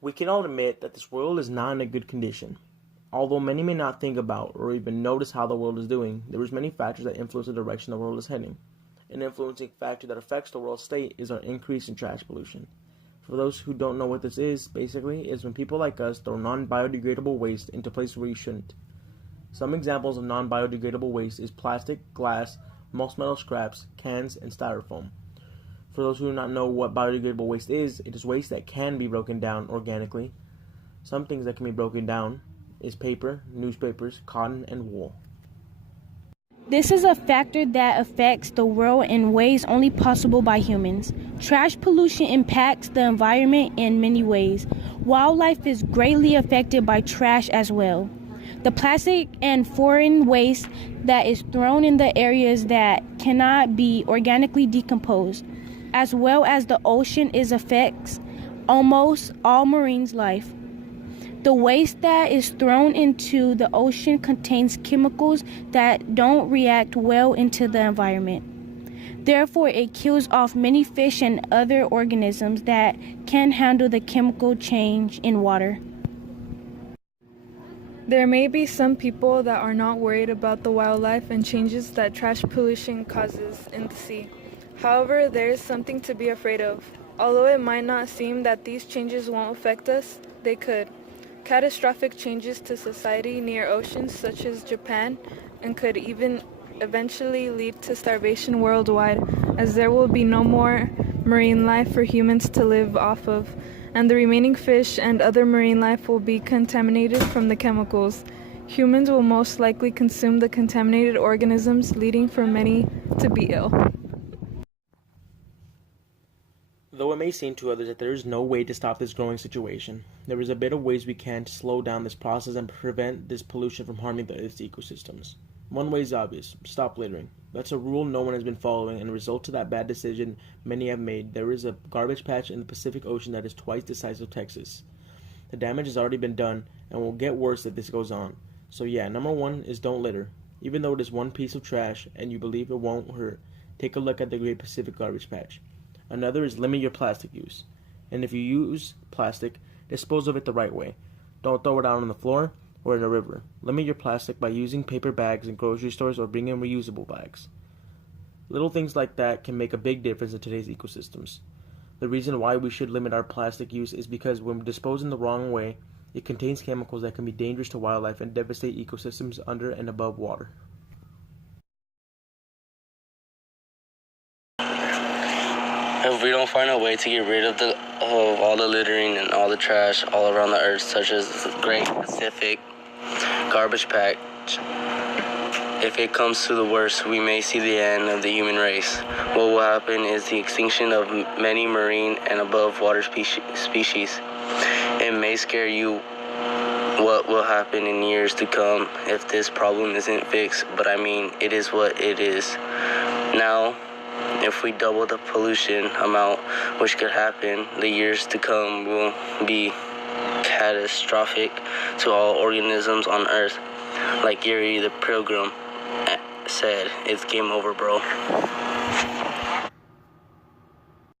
We can all admit that this world is not in a good condition. Although many may not think about or even notice how the world is doing, there is many factors that influence the direction the world is heading. An influencing factor that affects the world state is our increase in trash pollution. For those who don't know what this is, basically, is when people like us throw non-biodegradable waste into places where you shouldn't. Some examples of non-biodegradable waste is plastic, glass, most metal scraps, cans, and styrofoam. For those who do not know what biodegradable waste is, it is waste that can be broken down organically. Some things that can be broken down is paper, newspapers, cotton, and wool. This is a factor that affects the world in ways only possible by humans. Trash pollution impacts the environment in many ways. Wildlife is greatly affected by trash as well. The plastic and foreign waste that is thrown in the areas that cannot be organically decomposed, as well as the ocean, affects almost all marine life. The waste that is thrown into the ocean contains chemicals that don't react well into the environment. Therefore, it kills off many fish and other organisms that can handle the chemical change in water. There may be some people that are not worried about the wildlife and changes that trash pollution causes in the sea. However, there is something to be afraid of. Although it might not seem that these changes won't affect us, they could. Catastrophic changes to society near oceans such as Japan and could even eventually lead to starvation worldwide, as there will be no more marine life for humans to live off of, and the remaining fish and other marine life will be contaminated from the chemicals. Humans will most likely consume the contaminated organisms, leading for many to be ill. Though it may seem to others that there is no way to stop this growing situation, there is a bit of ways we can to slow down this process and prevent this pollution from harming the Earth's ecosystems. One way is obvious: stop littering. That's a rule no one has been following, and a result to that bad decision many have made. There is a garbage patch in the Pacific Ocean that is twice the size of Texas. The damage has already been done, and will get worse if this goes on. So yeah, number one is don't litter. Even though it is one piece of trash, and you believe it won't hurt, take a look at the Great Pacific Garbage Patch. Another is limit your plastic use. And if you use plastic, dispose of it the right way. Don't throw it out on the floor or in a river. Limit your plastic by using paper bags in grocery stores or bring in reusable bags. Little things like that can make a big difference in today's ecosystems. The reason why we should limit our plastic use is because when disposed in the wrong way, it contains chemicals that can be dangerous to wildlife and devastate ecosystems under and above water. If we don't find a way to get rid of all the littering and all the trash all around the earth, such as the Great Pacific Garbage Patch, if it comes to the worst, we may see the end of the human race. What will happen is the extinction of many marine and above water species. It may scare you what will happen in years to come if this problem isn't fixed, but I mean, it is what it is. Now, if we double the pollution amount, which could happen, the years to come will be catastrophic to all organisms on Earth. Like Gary the Pilgrim said, it's game over, bro.